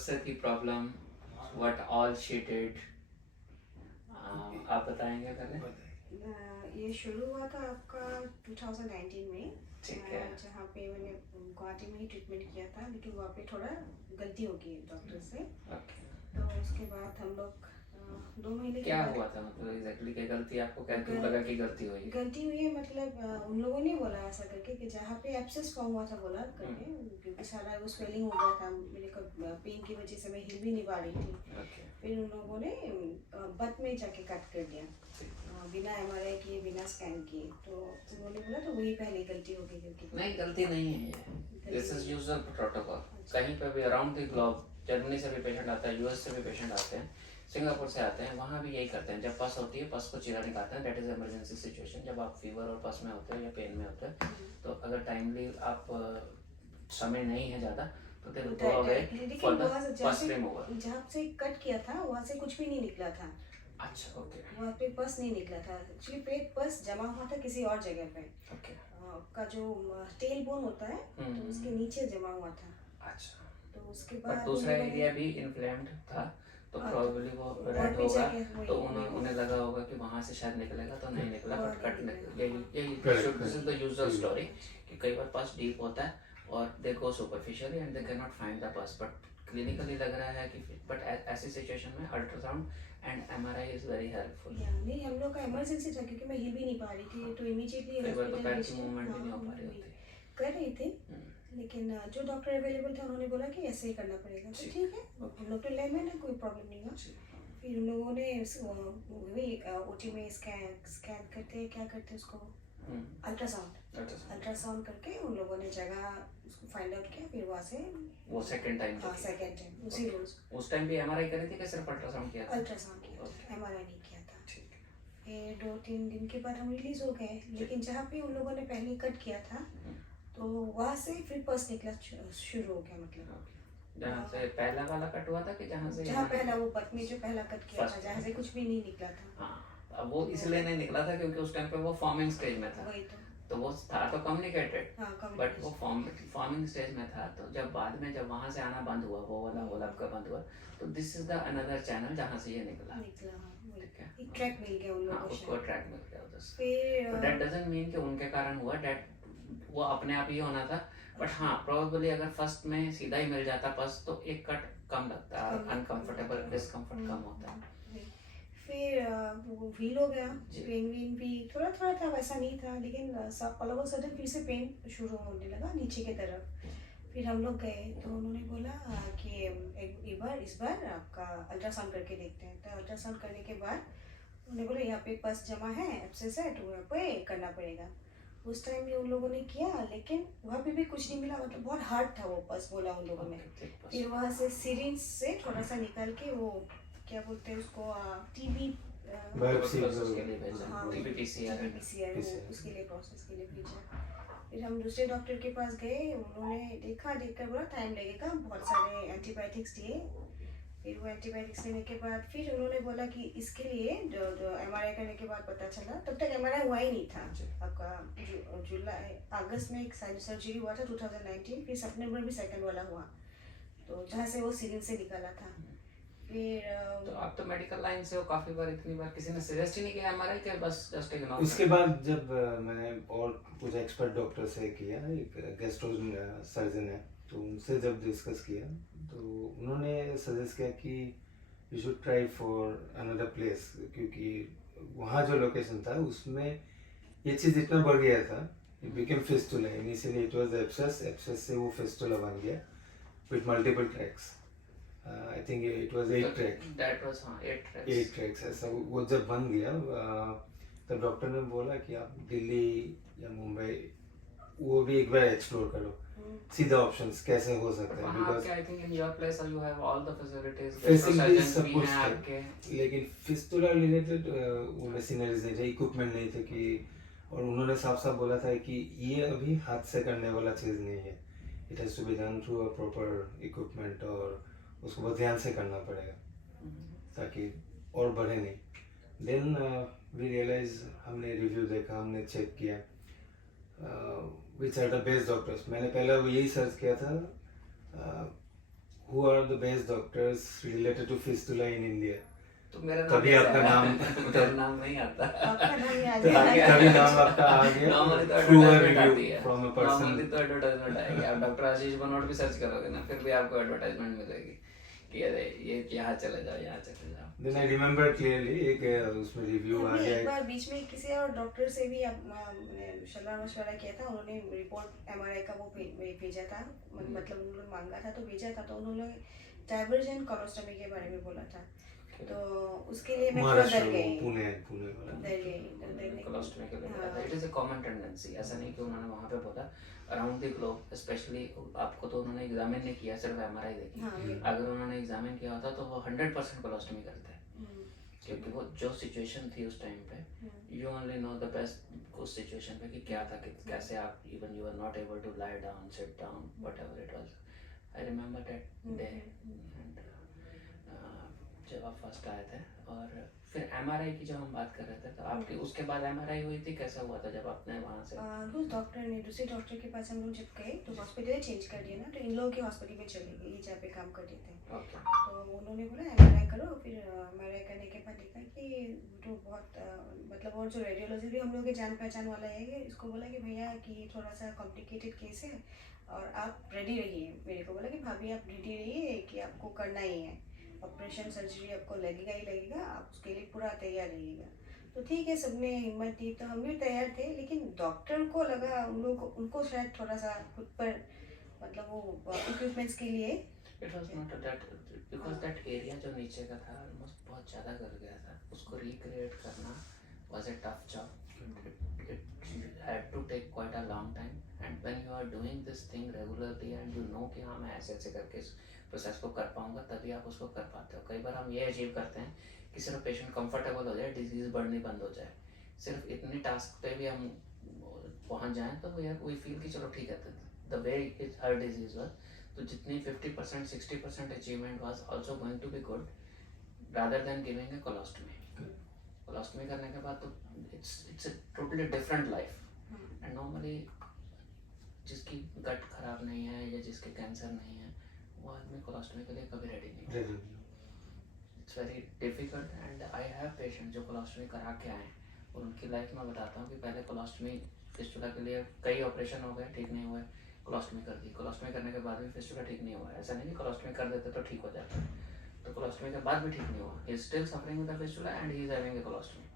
से थी problem, what all she did, आप बताएंगे पहले? ये शुरू हुआ था आपका 2019 में। ठीक है। जहाँ पे मैंने गुवाहाटी में ही ट्रीटमेंट किया था, लेकिन वहाँ पे थोड़ा गलती हो गई डॉक्टर से। ओके। तो उसके बाद हम लोग 2 महीने क्या हुआ था, मतलब एग्जैक्टली क्या गलती, आपको क्या क्यों लगा कि गलती हुई? गलती हुई है मतलब उन लोगों ने बोला ऐसा करके कि जहाँ पे एब्सेस फॉर्म हुआ था बोला करके, क्योंकि सारा वो स्वेलिंग हो गया था मेरे को, पेन की वजह से मैं हिल भी नहीं पा रही थी। ओके। फिर उन लोगों ने बट में जाके कट कर दिया, बिना MRI किए, बिना स्कैन किए। तो उन्होंने बोला तो वही पहली गलती हो गई करके। नहीं, गलती नहीं है ये, दिस इज यूजुअल प्रोटोकॉल। कहीं पे भी अराउंड द ग्लोब, जर्मनी से भी पेशेंट आता है, US से भी पेशेंट आते हैं, सिंगापुर से आते हैं, वहाँ भी यही करते हैं। जब पस होती है, पस को चीरा निकालते हैं, दैट इज इमरजेंसी सिचुएशन। जब आप फीवर और पस में होते हो या पेन में होते हो, तो अगर टाइमली आप समय नहीं है ज़्यादा, तो फिर गो अवे फॉर द पस रिमूवल। जहाँ से कट किया था वहाँ से कुछ भी नहीं निकला था। अच्छा, ओके। वहाँ पे पस नहीं निकला था, एक्चुअली पेट पस जमा हुआ था किसी और जगह पे। ओके। का जो टेल बोन होता है, तो उसके नीचे जमा हुआ था। अच्छा। तो उसके बट बाद दूसरा एरिया भी इन्फ्लेम्ड था, तो प्रोबेबली वो रेड भी होगा, जगह तो वही उन्हें लगा होगा कि वहाँ से शायद निकलेगा, तो नहीं निकला, और बट कट नहीं यही Correct, this is the usual correct. Story कि कई बार पस डीप होता है और they go superficially and they can not find the pus, but clinically लग रहा है कि, बट ऐसी सिचुएशन में ultrasound and MRI is very helpful. नहीं, हम लोग का इमरजेंसी था क्योंकि मैं हिल भी नहीं पा रही थी, तो इमीडिएटली कई बार तो पैर की मूवमेंट भी नहीं हो पा रही होती, कर रही थी। लेकिन जो डॉक्टर अवेलेबल था उन्होंने बोला कि ऐसे ही करना पड़ेगा, तो ठीक है, हम लोग तो लेमैन है, कोई प्रॉब्लम नहीं हुआ। फिर उन लोगों ने वही OT में स्कैन करते, क्या करते उसको, अल्ट्रासाउंड करके उन लोगों ने जगह उसको फाइंड आउट किया। फिर वहाँ से वो सेकंड टाइम उसी रोज। उस टाइम भी MRI करी थी कि सिर्फ अल्ट्रासाउंड किया था? अल्ट्रासाउंड किया था, MRI नहीं किया था। फिर 2-3 दिन के बाद हम रिलीज हो गए, लेकिन जहाँ पे उन लोगों ने पहले कट किया था, तो वहाँ से फिर पस निकला शुरू हो गया। मतलब जहाँ से पहला वाला कट हुआ था कि जहाँ पहला वो बट में जो पहला कट किया था, जहाँ से कुछ भी नहीं निकला था। हाँ, अब वो इसलिए नहीं निकला था क्योंकि उस टाइम पे वो फॉर्मिंग स्टेज में था, वही तो वो था तो कम्युनिकेटेड, बट वो communication। फॉर्मिंग स्टेज में था। तो जब बाद में जब वहाँ से आना बंद हुआ, वो वाला होल आपका बंद हुआ, तो this is the another channel जहाँ से ये निकला। ठीक है, एक ट्रैक मिल गया उन लोगों को, उसको ट्रैक मिल गया उधर से। फिर दैट डजंट मीन कि उनके कारण हुआ, दैट वो अपने आप ही होना था, बट हाँ प्रोबेबली अगर फर्स्ट में सीधा ही मिल जाता पस, तो एक कट कम लगता है, अनकंफर्टेबल डिस्कम्फर्ट कम होता है। फिर वो हील हो गया, पेन भी थोड़ा थोड़ा था, वैसा नहीं था, लेकिन सब ऑल ऑफ अ सडन फिर से पेन शुरू होने लगा नीचे की तरफ। फिर हम लोग गए तो उन्होंने बोला कि इस बार आपका अल्ट्रासाउंड करके देखते हैं। तो अल्ट्रासाउंड करने के बाद उन्होंने बोला यहाँ पे पस जमा है, एब्सेस है, तो यहाँ पे करना पड़ेगा। उस टाइम भी उन लोगों ने किया, लेकिन वहाँ पे भी कुछ नहीं मिला, मतलब बहुत हार्ड था वो पस, बोला उन लोगों ने। फिर वहाँ से सिरिंज से थोड़ा सा निकाल के वो क्या बोलते हैं उसको, TB उसके लिए भेजा, PCR उसके लिए प्रोसेस के लिए भेजा। फिर हम दूसरे डॉक्टर के पास गए, उन्होंने देखकर बोला टाइम लगेगा, बहुत सारे एंटीबायोटिक्स दिए। फिर वो एंटीबायोटिक्स लेने के बाद फिर उन्होंने बोला कि इसके लिए जो MRI करने के बाद पता चला, तब तक MRI हुआ ही नहीं था आपका। जुलाई अगस्त में एक सर्जरी हुआ था 2019, फिर सितंबर में सेकंड वाला हुआ, तो जहाँ से वो सीरिंज से निकाला था। फिर तो आप तो मेडिकल लाइन से हो, काफी बार इतनी बार किसी ने सजेस्ट ही नहीं किया MRI के, बस जस्ट इग्नोर। उसके बाद जब मैंने और कुछ एक्सपर्ट डॉक्टर से किया, एक गैस्ट्रो सर्जन है, तो उनसे जब डिस्कस किया तो उन्होंने सजेस्ट किया कि you should try for another place, क्योंकि वहाँ जो लोकेशन था उसमें ये चीज़ इतना बढ़ गया था, it became fistula. Initially it was abscess से वो फिस्टुला बन गया with multiple tracks. I think it was 8 track, that was 8 tracks ऐसा। वो जब बन गया तब डॉक्टर ने बोला कि आप दिल्ली या मुंबई वो भी एक बार एक्सप्लोर करो, सीधा ऑप्शंस कैसे हो सकता है, because I think in your place you have all the facilities सब कुछ है थे, आपके, लेकिन फिस्टुला रिलेटेड वो मशीनरीज नहीं थे, इक्विपमेंट नहीं थे कि, और उन्होंने साफ साफ बोला था कि ये अभी हाथ से करने वाला चीज़ नहीं है, it has to be done through a proper equipment, और उसको बहुत ध्यान से करना पड़ेगा ताकि और बढ़े नहीं। देन वी रियलाइज, हमने रिव्यू देखा, हमने चेक किया which are the best doctors. मैंने पहले वो यही सर्च किया था who are the best doctors related to fistula in India? तो मेरा नाम तभी कैसे आपका आया? नाम मेरा नाम नहीं आता। आपका नाम ही आ तो गया। तभी नाम आपका आ गया Normally तो through a advertisement आती review है। from a person. Normally तो advertisement आएगी। आप डॉक्टर आशीष बनोट भी सर्च करोगे ना, फिर भी आपको एडवर्टाइजमेंट मिलेगी कि अरे ये यहाँ चले जाओ, यहाँ चले जाओ। Then I remember clearly एक उसमें रिव्यू आ हमने गया एक बार बीच में किसी और डॉक्टर से भी सलाह मशवरा किया था। उन्होंने रिपोर्ट एमआरआई का वो भेजा था, मतलब उन्होंने मांगा था तो भेजा था, तो उन्होंने डाइवर्जन कोलोस्टमी के बारे में बोला था। तो उसके लिए मैं थोड़ा महाराष्ट्र डर गई, पुणे वाला डर गई। कोलोस्टमी के लिए बोला था। हाँ। It is a common tendency, ऐसा नहीं कि उन्होंने वहाँ पे बोला। अराउंड द ग्लोब स्पेशली आपको तो उन्होंने एग्जामिन नहीं किया, सिर्फ एमआरआई देखी। हाँ, अगर उन्होंने एग्जामिन किया होता तो वो 100% कोलोस्टमी करते हैं, क्योंकि वो जो सिचुएशन थी उस टाइम पे, you only know the best उस सिचुएशन पे कि क्या था, कि कैसे आप even you are not able to lie down, sit down, whatever it was. I remember that day. And जब आप फर्स्ट आए थे, और फिर एमआरआई की जब हम बात कर रहे थे, तो आपकी उसके बाद एमआरआई हुई थी, कैसा हुआ था जब आपने वहाँ से? उस डॉक्टर ने, दूसरे डॉक्टर के पास हम लोग जब गए तो हॉस्पिटल चेंज कर दिया ना, तो इन लोगों के हॉस्पिटल में चले गए, ये जहाँ पे काम करते थे। ओके। तो उन्होंने बोला एमआरआई करो। फिर एमआरआई करने के बाद देखा कि तो बहुत मतलब, और जो रेडियोलॉजी भी हम लोग के जान पहचान वाला है, कि इसको बोला कि भैया कि ये थोड़ा सा कॉम्प्लिकेटेड केस है और आप रेडी रहिए। मेरे को बोला कि भाभी आप रेडी रहिए कि आपको करना ही है, ऑपरेशन सर्जरी आपको लगेगा ही लगेगा, आप उसके लिए पूरा तैयार रहिएगा। तो ठीक है, सबने हिम्मत दी, तो हम भी तैयार थे। लेकिन डॉक्टर को लगा उनको शायद थोड़ा सा खुद पर, मतलब वो इक्विपमेंट्स के लिए it was not that, because that area जो नीचे का था ऑलमोस्ट बहुत ज़्यादा कर गया था, उसको रिक्रिएट करना was a tough job. It had to take quite a long time, and when you are doing this thing regularly and you know कि हाँ मैं ऐसे ऐसे करके इस प्रोसेस को कर पाऊंगा, तभी आप उसको कर पाते हो। कई बार हम ये अचीव करते हैं कि सिर्फ पेशेंट कंफर्टेबल हो जाए, डिजीज़ बढ़नी बंद हो जाए, सिर्फ इतने टास्क पे भी हम पहुंच जाएं तो वी फील कि चलो ठीक है, the way her disease was, तो जितनी 50% 60% achievement was also going to be good rather than giving a colostomy. Colostomy करने के बाद तो it's a totally different life. And normally जिसकी गट खराब नहीं है या जिसके कैंसर नहीं है, वो आदमी कोलोस्टमी के लिए कभी रेडी नहीं है। It's very difficult. And I have patient जो कोलोस्टमी करा के आए, और उनकी लाइफ में बताता हूँ कि पहले कोलोस्टमी फिस्टुला के लिए कई ऑपरेशन हो गए, ठीक नहीं हुए, कोलोस्टमी कर दी, कोलोस्टमी करने के बाद भी फिस्टुला ठीक नहीं हुआ। ऐसा नहीं कि कोलोस्टमी कर देते तो ठीक हो जाता, तो कोलोस्टमी के बाद भी ठीक नहीं हुआ, he is still suffering with the fistula and he is having a colostomy.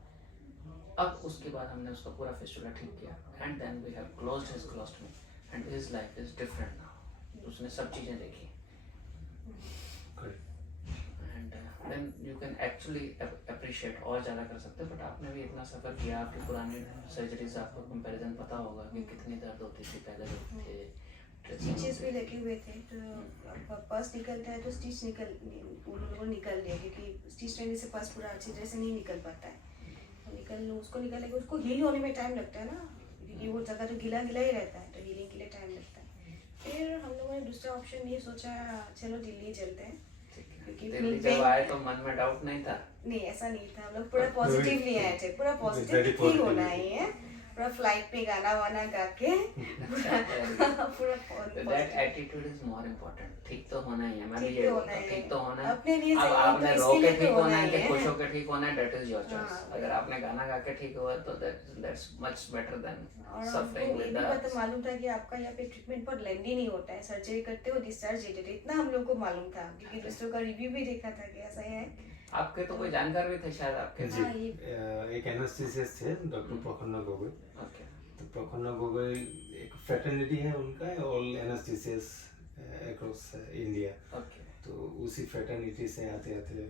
अब उसके बाद हमने उसका पूरा फिस्टुला ठीक किया, and then we have closed his colostomy and his life is different now. उसने सब चीज़ें देखी, and then you can actually appreciate, और ज़्यादा कर सकते हो। बट आपने भी इतना सफ़र किया, आपकी पुरानी सर्जरीज आपको कंपैरिजन पता होगा कि कितनी दर्द होती थी पहले जब थे। स्टिचेस भी लगे हुए थे, तो पस निकलता है तो स्टिच उन लोगों को निकल दिया, क्योंकि स्टिच रहने से पस पूरा अच्छी तरह से नहीं निकल पाता है। तो उसको निकालने के उसको हील होने में टाइम लगता है ना, क्योंकि वो जगह तो गीला गीला ही रहता है, तो हीलिंग के लिए टाइम लगता है। फिर हम लोगों ने दूसरा ऑप्शन ये सोचा, चलो दिल्ली चलते हैं, क्योंकि दिल्ली जब आए तो मन में डाउट नहीं था? नहीं, ऐसा नहीं था। हम लोग पूरा पॉजिटिवली आए थे, पूरा पॉजिटिव Very ठीक positive. होना ही है। पूरा फ्लाइट पे गाना वाना गा के पूरा that attitude is more important. ठीक तो होना ही है, मैं भी ठीक ये तो बोलता होना हूँ, ही ठीक है। तो होना है। अपने लिए अब सही आपने तो रो इसके के लिए ठीक तो होना है कि ही खुश होकर ठीक होना है, दैट इज योर चॉइस। हाँ। अगर आपने गाना गा के ठीक हुआ तो दैट्स मच बेटर देन और सफरिंग हमको ये विद भी द। पता मालूम था कि आपका यहाँ पे ट्रीटमेंट बहुत लेंदी नहीं होता है, सर्जरी करते हो डिस्चार्ज दे देते, इतना हम लोग को मालूम था, क्योंकि दूसरों का रिव्यू भी देखा था कि ऐसा है। आपके तो कोई जानकार भी थे शायद आपके। जी, हाँ, एक एनेस्थेसिस्ट थे डॉक्टर प्रखन्न गोगोई। ओके। तो प्रखन्न गोगोई एक फ्रेटर्निटी है उनका, all anaesthetist across India. Okay. तो उसी फ्रेटर्निटी से आते आते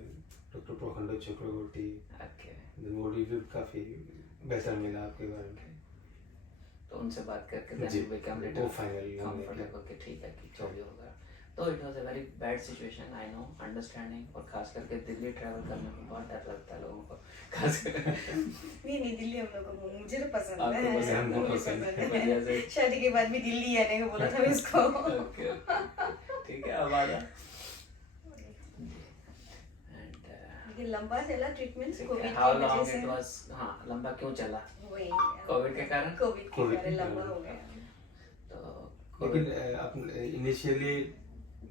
डॉक्टर प्रखंड चक्रवर्ती, ओके। वो रिव्यू काफ़ी बेहतर मिला आपके बारे में। तो उनसे बात करके जी, देन वी बिकम वो लिटिल फाइनली कंफर्टेबल कि ठीक है कि जो भी होगा। तो it was a very bad situation, I know, understanding. और खास करके दिल्ली ट्रैवल करने में बहुत डर लगता है लोगों को, खास कर नहीं दिल्ली हम लोग को, मुझे तो पसंद आपको है, पसंद है, मुझे पसंद पसंद बढ़िया से। है। शादी के बाद भी दिल्ली आने को बोला था मैं इसको। ओके, ठीक है, अब आ जा। एंड ये लंबा चला ट्रीटमेंट कोविड की हाउ वजह लॉन्ग से। It was? हाँ, लंबा क्यों चला? वही कोविड के कारण? कोविड के कोविड कारण के लंबा कारण। हो गया। तो लेकिन आप इनिशियली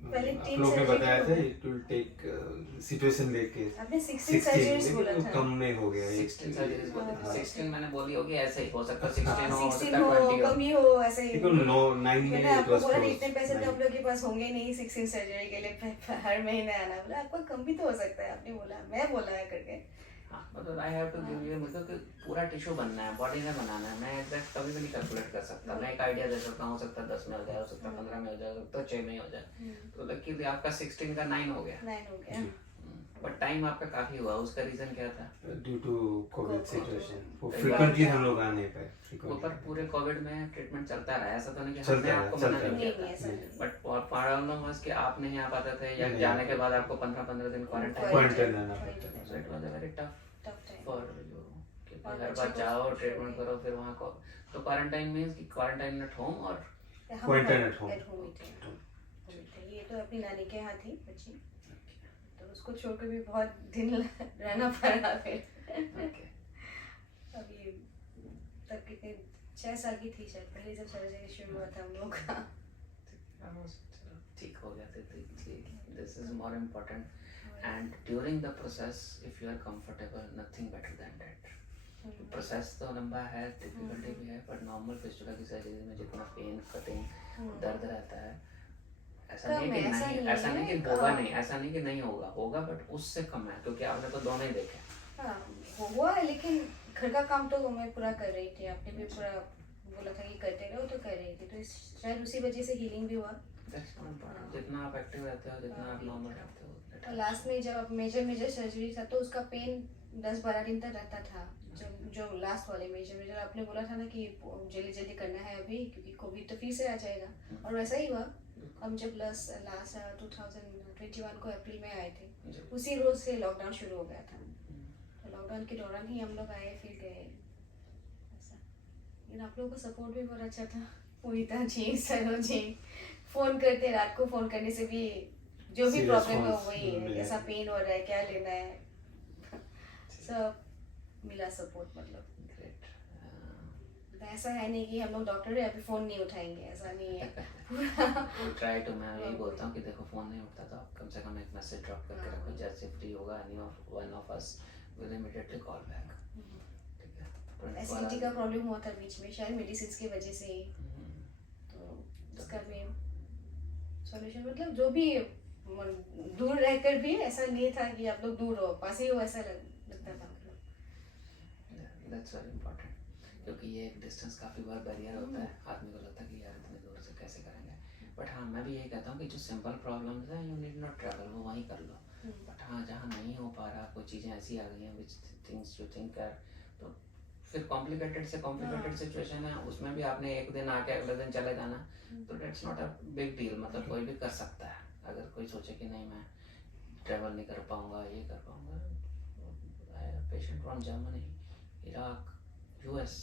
पहले आप 3 लोग ने सर्जरी बताया था हो गए। इट विल टेक सिचुएशन देख के आपने 16 16 सर्जरीज लेकिन बोला वो था। कम में हो गया 16 सर्जरीज बोले थे। हाँ। 16 मैंने बोली होगी ऐसे ही, हो सकता है 16 हो 16 सकता है हो 20 हो। कम ही हो ऐसे ही। देखो 9 में मैंने it आपको was बोला closed, इतने पैसे तो 9 आप लोग के पास होंगे नहीं 16 सर्जरी के लिए हर महीने आना। बोला आपको कम भी तो हो सकता है। आपने बोला, मैं बोला है करके। हाँ मतलब I have to give you, मुझे तो पूरा टिश्यू बनना है, बॉडी में बनाना है, मैं एग्जैक्ट कभी भी नहीं कैलकुलेट कर सकता। मैं एक आइडिया दे सकता हूँ, हो सकता है 10 में हो जाए, हो सकता है 15 में हो जाए, हो सकता है 6 में ही हो जाए। तो लकीली आपका 16 का 9 हो गया। 9 हो गया। बट टाइम आपका काफी हुआ, उसका रीजन क्या था? ड्यू टू कोविड सिचुएशन वो कई फ्रीक्वेंटली बार- हम लोग आ नहीं पाए ऊपर पूरे कोविड में ट्रीटमेंट चलता रहा, ऐसा तो नहीं कि चलता हमने रहा, आपको चलता मना नहीं रहा। किया नहीं, ऐसा था। नहीं। बट प्रॉब्लम वाज कि आप नहीं आ पाते थे या नहीं। जाने के बाद आपको 15-15 दिन क्वारंटाइन क्वारंटाइन रहना पड़ता Quarantine। So it was a very tough tough time. For you कि और हर बच्चे बार को जाओ शुरू ट्रीटमेंट में- करो फिर वहाँ को। तो क्वारंटाइन मींस कि क्वारंटाइन एट होम और हम Quarantine at home. at home ही थे। ये तो अपनी नानी के यहाँ थी बच्ची, तो उसको छोड़कर भी बहुत दिन रहना पड़ा फिर। ओके अभी तब कितने 6 साल की थी शायद पहले जब सर्जरी शुरू हुआ था हम लोग का। ठीक हो गया थे। This is more important and during the process if you are comfortable nothing better than that. Process तो लंबा है, डिफिकल्टी भी है, पर नॉर्मल फिस्टुला की सर्जरी में जितना पेन कटिंग दर्द रहता है ऐसा कम नहीं कि है, ऐसा नहीं, नहीं ऐसा है, नहीं कि होगा हाँ। नहीं, ऐसा नहीं कि नहीं होगा, होगा बट उससे कम है क्योंकि आपने तो दोनों ही देखे। हाँ हुआ है, लेकिन घर का काम तो मैं पूरा कर रही थी। आपने भी पूरा बोला था कि करते रहो, तो कर रही थी, तो शायद उसी वजह से हीलिंग भी हुआ। That's not important. जितना आप एक्टिव रहते हो, जितना आप नॉर्मल रहते हो उतना और लास्ट में जब मेजर सर्जरी था तो उसका पेन 10-12 दिन तक रहता था। जो लास्ट वाले मेजर आपने बोला था ना कि जल्दी करना है अभी क्योंकि कोविड तो फिर से आ जाएगा, और वैसा ही हुआ। हम जब लास्ट 2021 को अप्रैल में आए थे, उसी रोज से लॉकडाउन शुरू हो गया था। तो लॉकडाउन के दौरान ही हम लोग आए फिर गए ऐसा। लेकिन आप लोगों का सपोर्ट भी बहुत अच्छा था। पूरिता जी, सरो जी फोन करते, रात को फोन करने से भी जो भी Serious प्रॉब्लम है calls वही है, मिले। कैसा पेन हो रहा है, क्या लेना है, सब मिला सपोर्ट। मतलब ग्रेट। ऐसा है नहीं कि हम लोग डॉक्टर है अभी फोन नहीं उठाएंगे, ऐसा नहीं है पूरा। ट्राई टू, मैं यही बोलता हूँ कि देखो फोन नहीं उठता तो आप कम से कम एक मैसेज ड्रॉप करके रखो, जैसे फ्री होगा any of one of us will immediately call back. ठीक है। एसिडिटी का प्रॉब्लम हुआ था बीच में, शायद मेडिसिन की वजह से ही। तो उसका भी सॉल्यूशन, मतलब जो भी दूर रहकर भी ऐसा नहीं था कि आप लोग दूर हो, पास ही हो, ऐसा लगता था। दैट्स वेरी इंपॉर्टेंट क्योंकि ये एक डिस्टेंस काफ़ी बार बैरियर होता है, आदमी को लगता है कि यार इतने दूर से कैसे करेंगे। बट हाँ मैं भी यही कहता हूँ कि जो सिंपल प्रॉब्लम्स हैं यू नीड नॉट ट्रैवल, वो वहीं कर लो। बट हाँ जहाँ नहीं हो पा रहा, कोई चीज़ें ऐसी आ गई हैं which things you think are, तो फिर कॉम्प्लिकेटेड से कॉम्प्लिकेटेड सिचुएशन है, उसमें भी आपने एक दिन आके अगले दिन चले जाना, तो that's not a big deal. मतलब कोई भी कर सकता है। अगर कोई सोचे कि नहीं मैं ट्रैवल नहीं कर पाऊँगा, ये कर पाऊँगा। Patient from Germany, Iraq, US,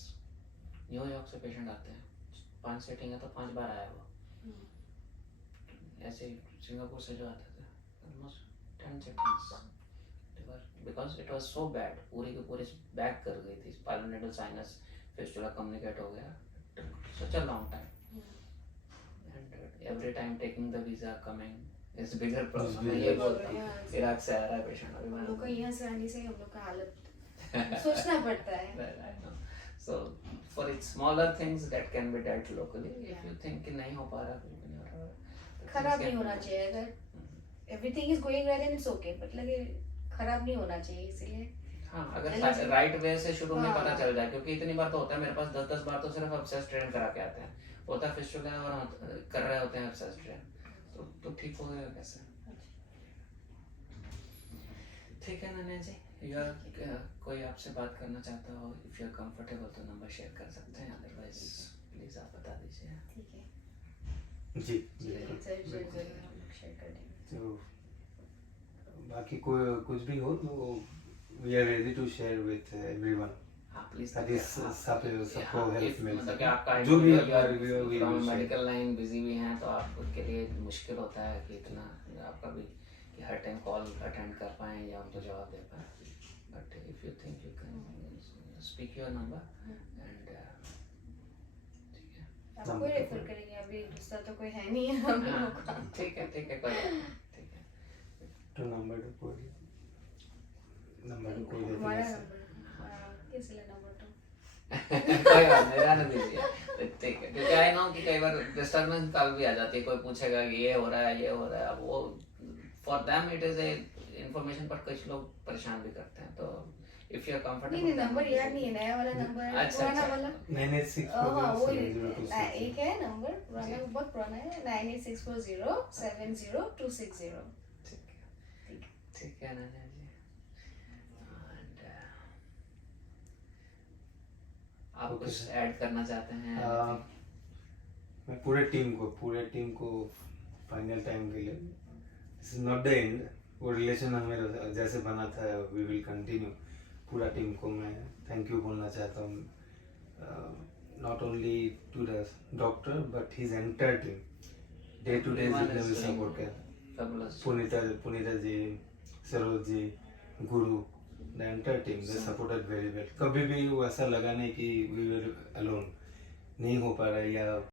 New York से पेशेंट आते हैं, 5 सेटिंग है तो 5 बार आया वो। ऐसे ही सिंगापुर से जो आते थे almost 10 settings, because it was so bad, पूरी की पूरी बैक कर गई थी, पाइलोनेटल साइनस फिस्टुला कम्युनिकेट हो गया, such a long time and every time taking the visa coming is bigger problem. मैं ये बोलता हूँ इराक से आ रहा है पेशेंट अभी, हम लोग का यहाँ से आने से हम लोग का हालत सोचना पड़ता है। So for its smaller things that can be dealt locally, if you think कि नहीं हो पा रहा, खराब नहीं होना चाहिए। अगर everything is going well and it's okay, but लगे खराब नहीं होना चाहिए, इसलिए हाँ अगर राइट वे से शुरू में हाँ। पता चल जाए, क्योंकि इतनी बार तो होता है मेरे पास 10-10 बार तो सिर्फ अब्सेस ट्रेन करा के आते हैं, होता है फिस्टुला और कर रहे होते हैं अब्सेस ट्रेन, तो ठीक हो गया कैसे। ठीक है नन्या जी, कोई आपसे बात करना चाहता हो, इफ यू आर कंफर्टेबल तो नंबर शेयर कर सकते हैं, अदरवाइज प्लीज आप बता दीजिए। ठीक है। जी जरूर हम लोग शेयर कर देंगे। तो बाकी कोई कुछ भी हो तो we are ready to share with everyone. हाँ प्लीज सबको हेल्प मिल मतलब कि आपका जो भी मेडिकल लाइन बिजी भी हैं तो आपके लिए मुश्किल होता है कि इतना आपका भी कि हर टाइम कॉल अटेंड कर पाएँ या उनको जवाब दे पाएँ, but if you think you can speak your number and ठीक है। आपको नंबर रेफर तो- करेंगे, अभी दूसरा तो कोई है नहीं है हम लोगों का। हाँ, ठीक है कोई बात नहीं, ठीक है। तो नंबर तो कोई हमारा देते नंबर किस लिए नंबर तो कोई बात नहीं, रहने दीजिए, ठीक है। क्योंकि आई नो कि कई बार डिस्टर्बेंस कॉल भी आ जाती है, कोई पूछेगा कि ये हो रहा है, ये हो रहा है, अब वो for them it is a information, पर कुछ लोग परेशान भी करते हैं, तो इफ यू आर नहीं कंफर्टेबल नंबर याद नहीं है, नया वाला नंबर है, अच्छा, पुराना अच्छा। वाला 9864070260 एक है नंबर पुराना, बहुत पुराना है, 9864070260। ठीक है अनन्या जी। And, आप Okay, कुछ sir. ऐड करना चाहते हैं? मैं पूरे टीम को फाइनल टाइम के लिए, this is not the end, वो रिलेशन हमें जैसे बना था वी विल कंटिन्यू। पूरा टीम को मैं थैंक यू बोलना चाहता हूँ, not only to the doctor but his entire team, day to day जितने भी सपोर्ट कर, Fabulous. Punita ji, Saroj ji, Guru, the entire team they supported very well. कभी भी वो ऐसा लगा नहीं कि वी वर अलोन, नहीं हो पा रहा है या